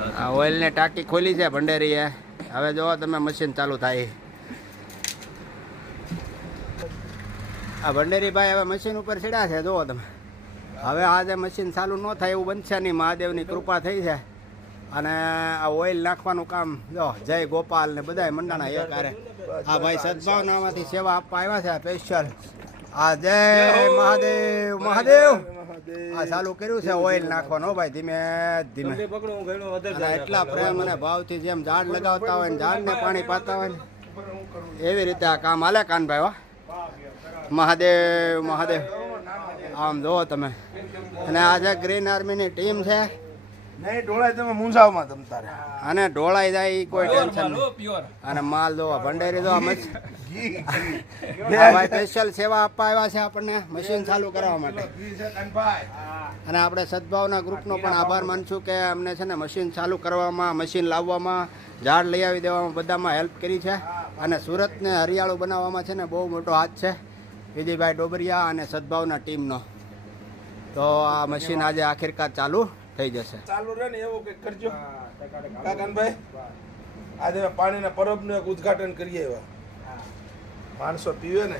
આ ઓઇલની ટાંકી ખોલી છે ભંડેરીએ. હવે જો તમે મશીન ચાલુ થાય. આ ભંડેરીભાઈ હવે મશીન ઉપર ચડ્યા છે. જુઓ તમે. હવે આજે મશીન ચાલુ ન થાય એવું બનશે નહીં. મહાદેવની કૃપા થઈ છે. અને આ ઓઇલ નાખવાનું કામ જો જય ગોપાલ ને બધા મંડાણા એક આરે. આ ભાઈ સદભાવનામાંથી સેવા આપવા આવ્યા છે સ્પેશિયલ. આ જય મહાદેવ મહાદેવ. આ ચાલુ કર્યું છે ઓઇલ નાખવાનું ભાઈ ધીમે ધીમે. એટલા પ્રેમ અને ભાવથી જેમ ઝાડ લગાવતા હોય ને ઝાડને પાણી પાતા હોય ને એવી રીતે આ કામ હાલે કાનભાઈ. હો મહાદેવ મહાદેવ. આમ જુઓ તમે. અને આજે ગ્રીન આર્મીની ટીમ છે. નહીં ઢોળાય તમે મૂંઝાવમાં તમ તારે. અને ઢોળાઈ જાય કોઈ ટેન્શન નહીં. અને માલ જો ભંડેરી જો ભાઈ સ્પેશિયલ સેવા આપવા આવ્યા છે આપણને મશીન ચાલુ કરવા માટે. અને આપણે સદભાવના ગ્રુપનો પણ આભાર માનશું કે અમને છે ને મશીન ચાલુ કરવામાં, મશીન લાવવામાં, ઝાડ લઈ આવી દેવામાં બધામાં હેલ્પ કરી છે. અને સુરતને હરિયાળું બનાવવામાં છે ને બહુ મોટો હાથ છે વિજયભાઈ ડોબરિયા અને સદભાવના ટીમનો. તો આ મશીન આજે આખિરકાર ચાલુ થઈ જશે. ચાલુ રહે ને એવું કંઈક કરજો કાકાનભાઈ. આજે પાણીના પરબનું એક ઉદ્ઘાટન કરીએ. એવા માણસો પીવે ને.